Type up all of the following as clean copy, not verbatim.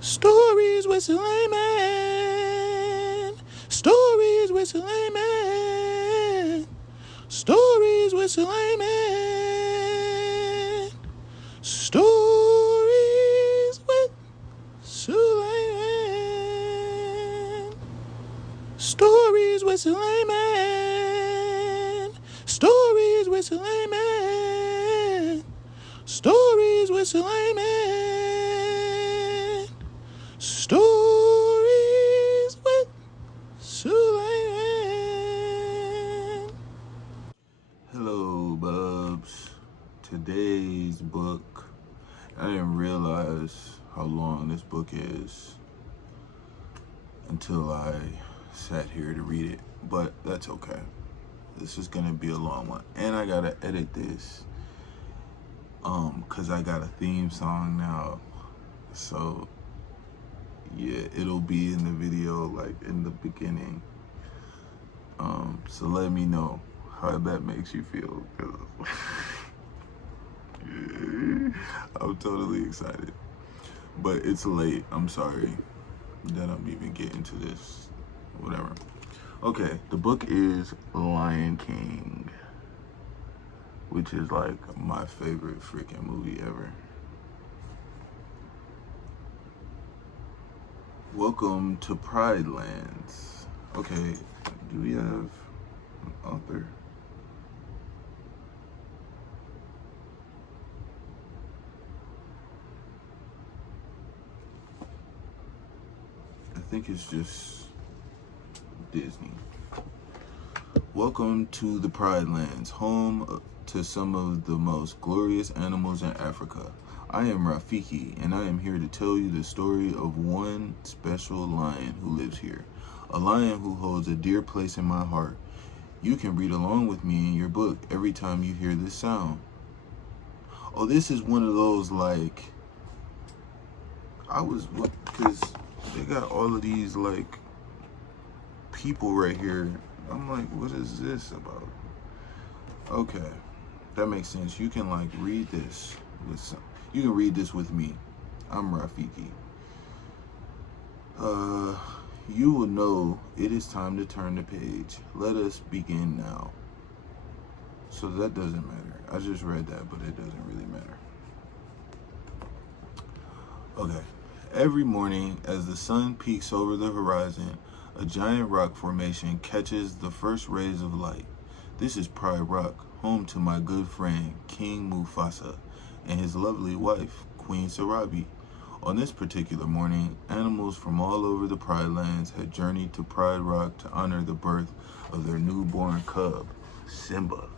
Stories with Sulaiman. Stories with Sulaiman. Stories with Sulaiman. Stories with Sulaiman. Stories with Sulaiman. Stories with Sulaiman. Stories with Sulaiman. Stories with Sulaiman. Hello, Bubs. Today's book, I didn't realize how long this book is until I sat here to read it, but that's okay. This is gonna be a long one, and I gotta edit this because I got a theme song now, so yeah, it'll be in the video like in the beginning. So let me know how that makes you feel. I'm totally excited, but it's late. I'm sorry that I'm even getting to this. Whatever. Okay, the book is Lion King, which is like my favorite freaking movie ever. Welcome to Pride Lands. Okay, do we have an author? I think it's just Disney. Welcome to the Pride Lands, home to some of the most glorious animals in Africa. I am Rafiki, and I am here to tell you the story of one special lion who lives here. A lion who holds a dear place in my heart. You can read along with me in your book every time you hear this sound. Oh, this is one of those, like, because they got all of these, like, people right here. I'm like, what is this about? Okay, that makes sense. You can, like, read this with you can read this with me. I'm Rafiki. You will know it is time to turn the page. Let us begin now. So that doesn't matter. I just read that, but it doesn't really matter. Okay. Every morning, as the sun peeks over the horizon, a giant rock formation catches the first rays of light. This is Pride Rock, home to my good friend, King Mufasa, and his lovely wife, Queen Sarabi. On this particular morning, animals from all over the Pride Lands had journeyed to Pride Rock to honor the birth of their newborn cub, Simba.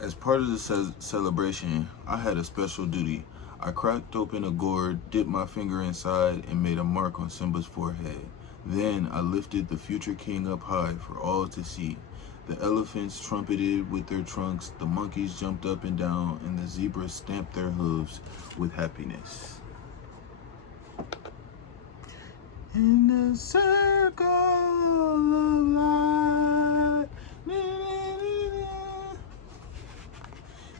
As part of the celebration, I had a special duty. I cracked open a gourd, dipped my finger inside, and made a mark on Simba's forehead. Then I lifted the future king up high for all to see. The elephants trumpeted with their trunks, the monkeys jumped up and down, and the zebras stamped their hooves with happiness. In the circle of life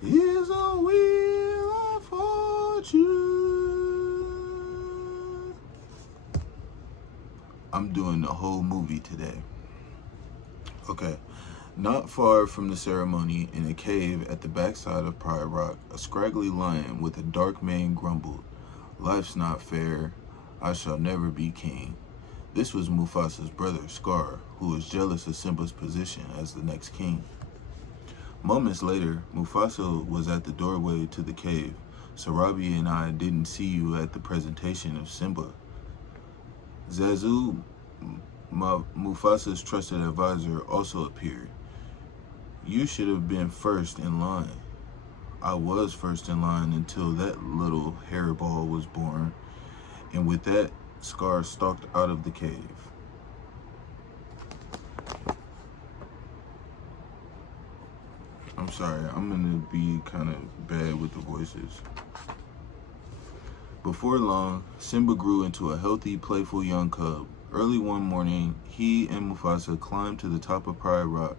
is a wheel of fortune. I'm doing the whole movie today. Okay. Not far from the ceremony, in a cave at the backside of Pride Rock, a scraggly lion with a dark mane grumbled, "Life's not fair. I shall never be king." This was Mufasa's brother, Scar, who was jealous of Simba's position as the next king. Moments later, Mufasa was at the doorway to the cave. Sarabi and I didn't see you at the presentation of Simba. Zazu, Mufasa's trusted advisor, also appeared. You should have been first in line. I was first in line until that little hairball was born, and with that, Scar stalked out of the cave. I'm sorry, I'm gonna be kind of bad with the voices. Before long, Simba grew into a healthy, playful young cub. Early one morning, he and Mufasa climbed to the top of Pride Rock.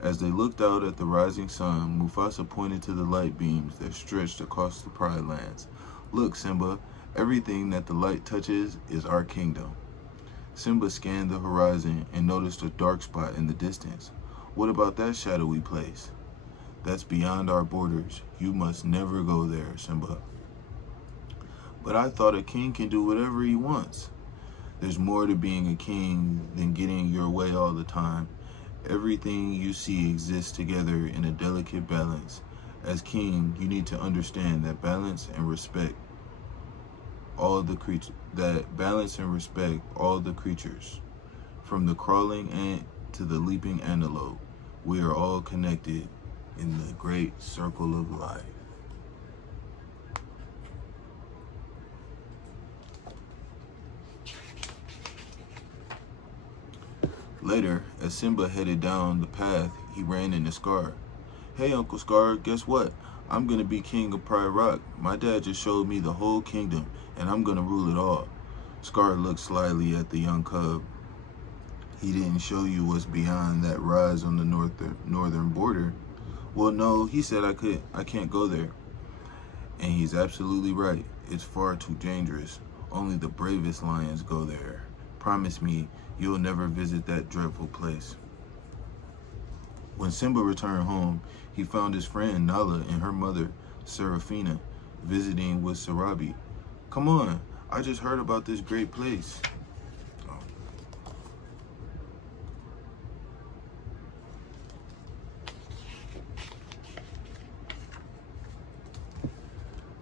As they looked out at the rising sun, Mufasa pointed to the light beams that stretched across the Pride Lands. "Look, Simba, everything that the light touches is our kingdom." Simba scanned the horizon and noticed a dark spot in the distance. "What about that shadowy place?" "That's beyond our borders. You must never go there, Simba." "But I thought a king can do whatever he wants." "There's more to being a king than getting your way all the time. Everything you see exists together in a delicate balance. As king, you need to understand that balance and respect all the creatures, from the crawling ant to the leaping antelope. We are all connected in the great circle of life." Later, as Simba headed down the path, he ran into Scar. "Hey, Uncle Scar, guess what? I'm gonna be king of Pride Rock. My dad just showed me the whole kingdom, and I'm gonna rule it all." Scar looked slyly at the young cub. "He didn't show you what's beyond that rise on the northern border?" "Well, no, he said I can't go there." "And he's absolutely right. It's far too dangerous. Only the bravest lions go there. Promise me you'll never visit that dreadful place." When Simba returned home, he found his friend Nala and her mother, Serafina, visiting with Sarabi. "Come on, I just heard about this great place."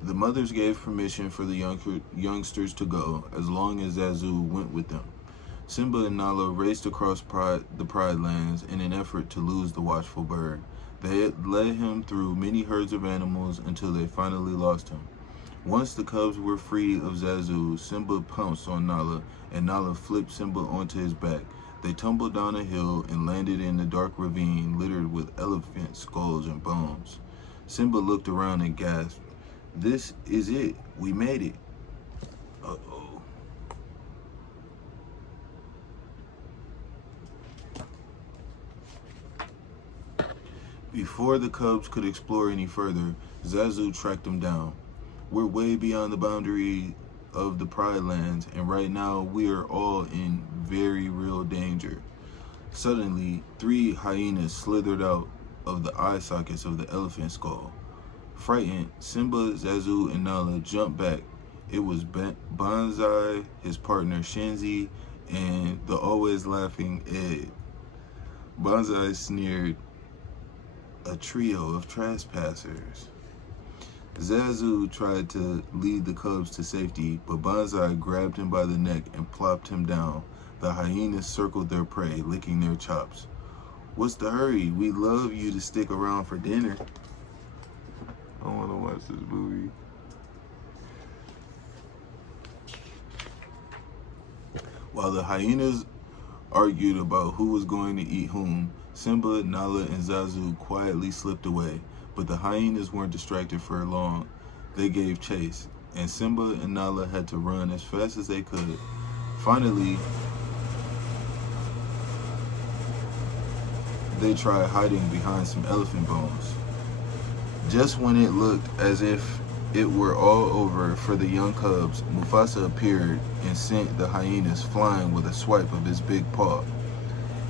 The mothers gave permission for the youngsters to go, as long as Zazu went with them. Simba and Nala raced across the Pride Lands in an effort to lose the watchful bird. They had led him through many herds of animals until they finally lost him. Once the cubs were free of Zazu, Simba pounced on Nala, and Nala flipped Simba onto his back. They tumbled down a hill and landed in a dark ravine littered with elephant skulls and bones. Simba looked around and gasped. "This is it. We made it." Uh-oh. Before the cubs could explore any further, Zazu tracked them down. "We're way beyond the boundary of the Pride Lands, and right now we are all in very real danger." Suddenly, 3 hyenas slithered out of the eye sockets of the elephant skull. Frightened, Simba, Zazu, and Nala jumped back. It was Banzai, his partner Shenzi, and the always laughing Ed. Banzai sneered, "A trio of trespassers." Zazu tried to lead the cubs to safety, but Banzai grabbed him by the neck and plopped him down. The hyenas circled their prey, licking their chops. "What's the hurry? We'd love you to stick around for dinner." I want to watch this movie. While the hyenas argued about who was going to eat whom, Simba, Nala, and Zazu quietly slipped away, but the hyenas weren't distracted for long. They gave chase, and Simba and Nala had to run as fast as they could. Finally, they tried hiding behind some elephant bones. Just when it looked as if it were all over for the young cubs, Mufasa appeared and sent the hyenas flying with a swipe of his big paw.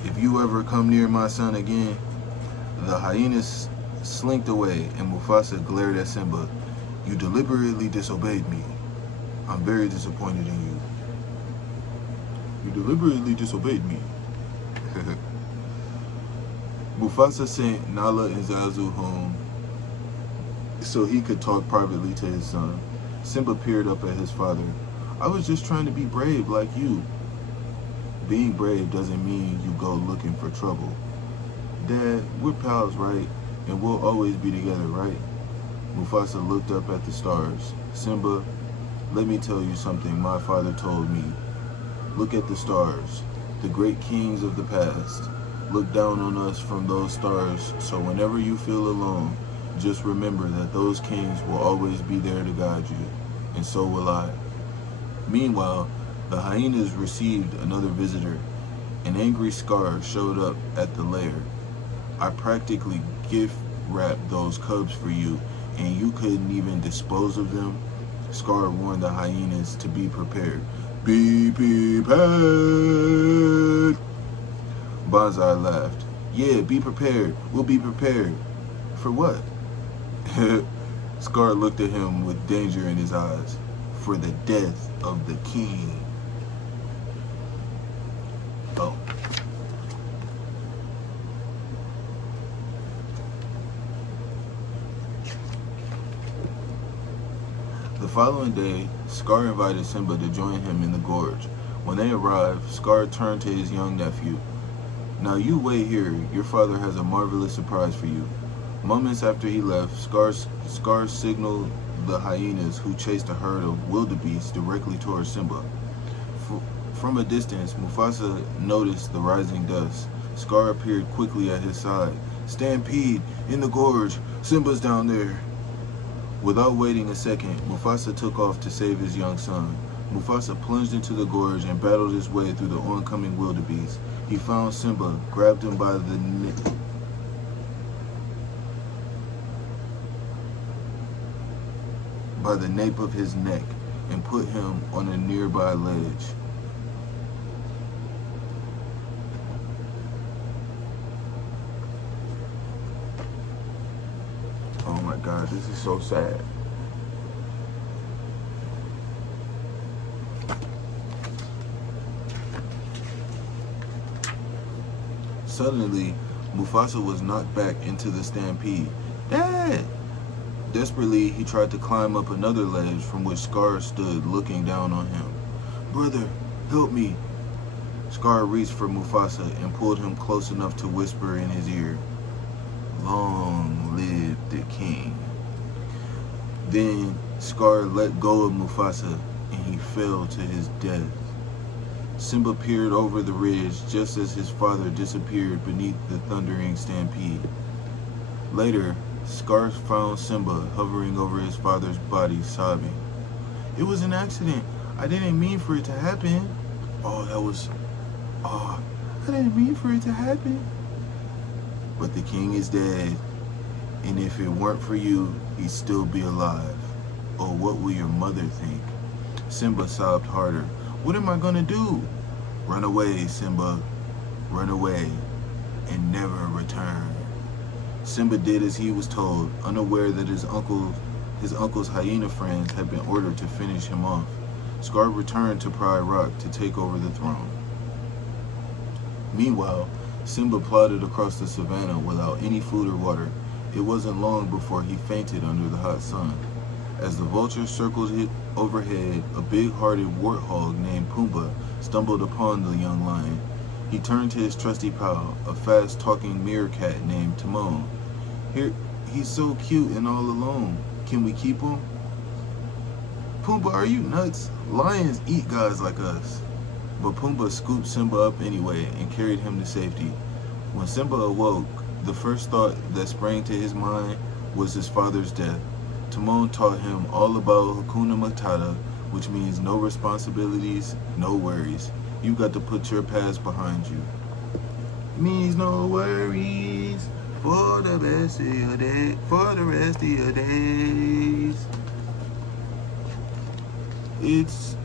"If you ever come near my son again..." The hyenas slinked away, and Mufasa glared at Simba. "You deliberately disobeyed me. I'm very disappointed in you." "You deliberately disobeyed me." Mufasa sent Nala and Zazu home so he could talk privately to his son. Simba peered up at his father. "I was just trying to be brave like you." "Being brave doesn't mean you go looking for trouble." "Dad, we're pals, right? And we'll always be together, right?" Mufasa looked up at the stars. "Simba, let me tell you something my father told me. Look at the stars, the great kings of the past. Look down on us from those stars, so whenever you feel alone, just remember that those kings will always be there to guide you, and so will I." Meanwhile, the hyenas received another visitor. An angry Scar showed up at the lair. I practically gift wrapped those cubs for you, and you couldn't even dispose of them. Scar warned the hyenas to be prepared. Be prepared! Bonsai laughed. Yeah, be prepared. We'll be prepared. For what? Scar looked at him with danger in his eyes. For the death of the king. Oh. The following day, Scar invited Simba to join him in the gorge. When they arrived, Scar turned to his young nephew. Now you wait here. Your father has a marvelous surprise for you. Moments after he left, Scar signaled the hyenas, who chased a herd of wildebeest directly towards Simba. From a distance, Mufasa noticed the rising dust. Scar appeared quickly at his side. Stampede! In the gorge! Simba's down there! Without waiting a second, Mufasa took off to save his young son. Mufasa plunged into the gorge and battled his way through the oncoming wildebeest. He found Simba, grabbed him by the nape of his neck, and put him on a nearby ledge. Oh my God, this is so sad. Suddenly, Mufasa was knocked back into the stampede. Dad! Desperately, he tried to climb up another ledge from which Scar stood looking down on him. Brother, help me! Scar reached for Mufasa and pulled him close enough to whisper in his ear, Long live the king. Then Scar let go of Mufasa and he fell to his death. Simba peered over the ridge just as his father disappeared beneath the thundering stampede. Later, Scar found Simba hovering over his father's body, sobbing. It was an accident. I didn't mean for it to happen. I didn't mean for it to happen. But the king is dead, and if it weren't for you, he'd still be alive. Oh, what will your mother think? Simba sobbed harder. What am I gonna do? Run away, Simba. Run away, and never return. Simba did as he was told, unaware that his uncle's hyena friends had been ordered to finish him off. Scar returned to Pride Rock to take over the throne. Meanwhile, Simba plodded across the savannah without any food or water. It wasn't long before he fainted under the hot sun. As the vulture circled it overhead, a big-hearted warthog named Pumbaa stumbled upon the young lion. He turned to his trusty pal, a fast-talking meerkat named Timon. Here, he's so cute and all alone. Can we keep him? Pumbaa, are you nuts? Lions eat guys like us. But Pumbaa scooped Simba up anyway and carried him to safety. When Simba awoke, the first thought that sprang to his mind was his father's death. Timon taught him all about Hakuna Matata, which means no responsibilities, no worries. You got to put your past behind you. Means no worries for the rest of your day, for the rest of your days. It's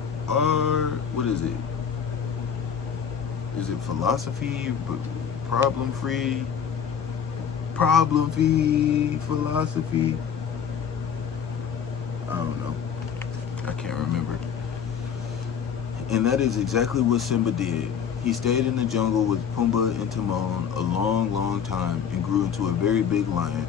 what is it? Is it philosophy? Problem-free? Problem-free philosophy? I don't know. I can't remember. And that is exactly what Simba did. He stayed in the jungle with Pumbaa and Timon a long, long time and grew into a very big lion.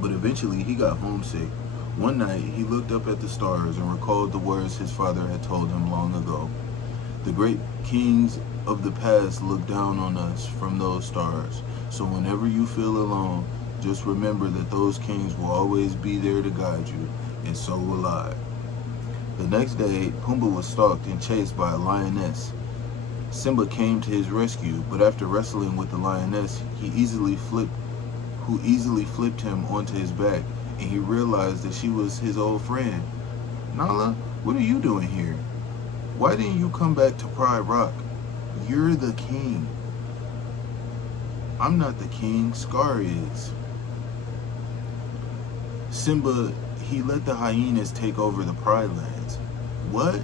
But eventually he got homesick. One night he looked up at the stars and recalled the words his father had told him long ago. The great kings of the past look down on us from those stars. So whenever you feel alone, just remember that those kings will always be there to guide you, and so will I. The next day, Pumbaa was stalked and chased by a lioness. Simba came to his rescue, but after wrestling with the lioness, who easily flipped him onto his back, and he realized that she was his old friend. Nala, what are you doing here? Why didn't you come back to Pride Rock? You're the king. I'm not the king, Scar is. Simba, he let the hyenas take over the Pride Lands. What?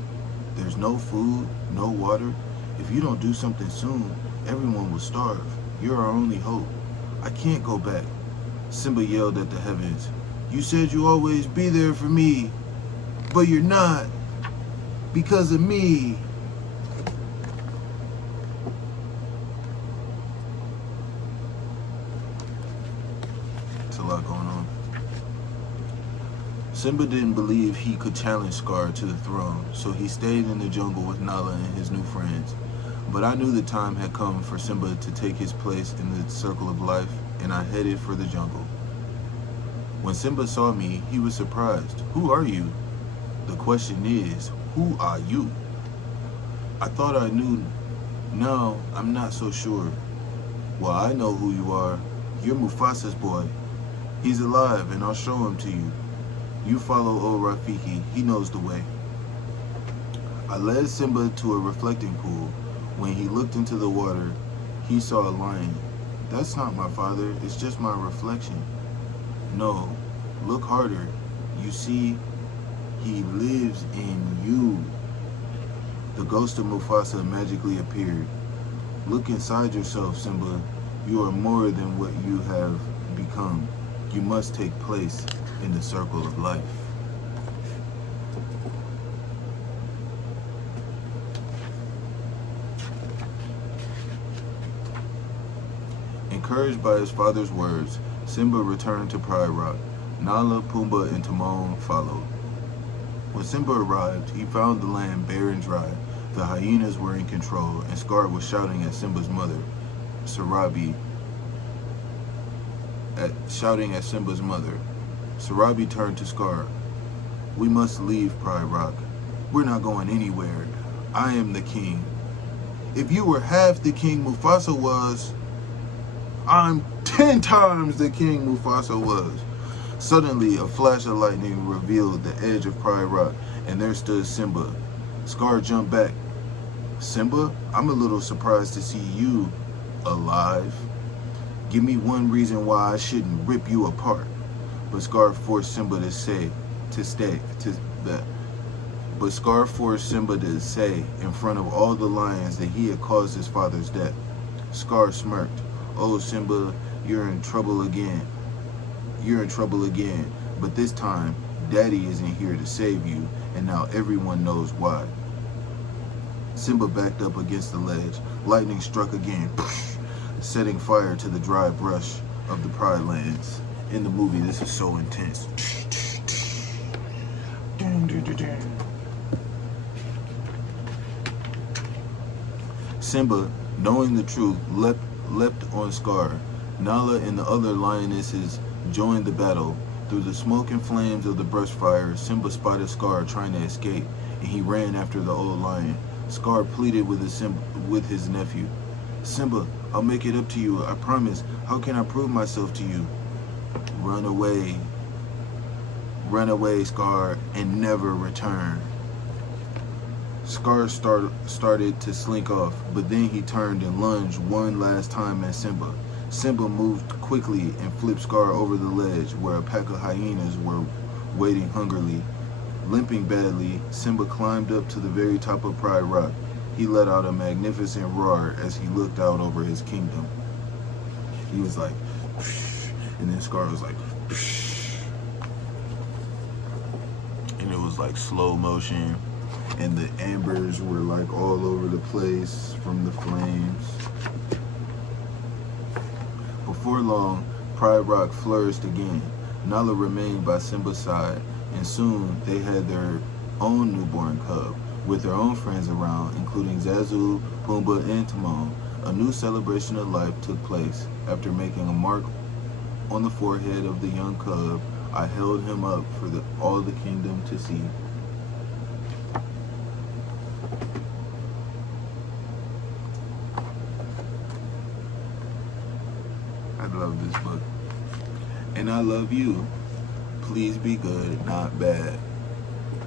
There's no food, no water. If you don't do something soon, everyone will starve. You're our only hope. I can't go back. Simba yelled at the heavens. You said you always be there for me, but you're not. Because of me. It's a lot going on. Simba didn't believe he could challenge Scar to the throne, so he stayed in the jungle with Nala and his new friends. But I knew the time had come for Simba to take his place in the circle of life, and I headed for the jungle. When Simba saw me, he was surprised. Who are you? The question is, who are you? I thought I knew. No, I'm not so sure. Well, I know who you are. You're Mufasa's boy. He's alive, and I'll show him to you. You follow old Rafiki. He knows the way. I led Simba to a reflecting pool. When he looked into the water, he saw a lion. That's not my father. It's just my reflection. No, look harder. You see, he lives in you. The ghost of Mufasa magically appeared. Look inside yourself, Simba. You are more than what you have become. You must take place in the circle of life. Encouraged by his father's words, Simba returned to Pride Rock. Nala, Pumbaa, and Timon followed. When Simba arrived, he found the land bare and dry. The hyenas were in control, and Scar was shouting at Simba's mother, Sarabi. Sarabi turned to Scar. We must leave Pride Rock. We're not going anywhere. I am the king. If you were half the king Mufasa was, I'm 10 times the king Mufasa was. Suddenly, a flash of lightning revealed the edge of Pride Rock, and there stood Simba. Scar jumped back. Simba, I'm a little surprised to see you alive. Give me one reason why I shouldn't rip you apart. But Scar forced Simba to say in front of all the lions that he had caused his father's death. Scar smirked. Oh, Simba, you're in trouble again. You're in trouble again. But this time, Daddy isn't here to save you, and now everyone knows why. Simba backed up against the ledge. Lightning struck again, setting fire to the dry brush of the Pride Lands. In the movie, this is so intense. Simba, knowing the truth, leapt on Scar. Nala and the other lionesses joined the battle. Through the smoke and flames of the brush fire, Simba spotted Scar trying to escape, and he ran after the old lion. Scar pleaded with his nephew. Simba, I'll make it up to you, I promise. How can I prove myself to you? Run away. Run away, Scar, and never return. Scar started to slink off, but then he turned and lunged one last time at Simba. Simba moved quickly and flipped Scar over the ledge where a pack of hyenas were waiting hungrily. Limping badly, Simba climbed up to the very top of Pride Rock. He let out a magnificent roar as he looked out over his kingdom. He was like, and then Scar was like, and it was like slow motion, and the embers were like all over the place from the flames. Before long, Pride Rock flourished again. Nala remained by Simba's side, and soon they had their own newborn cub, with their own friends around, including Zazu, Pumbaa, and Timon. A new celebration of life took place. After making a mark on the forehead of the young cub, I held him up for all the kingdom to see. I love this book. And I love you. Please be good, not bad.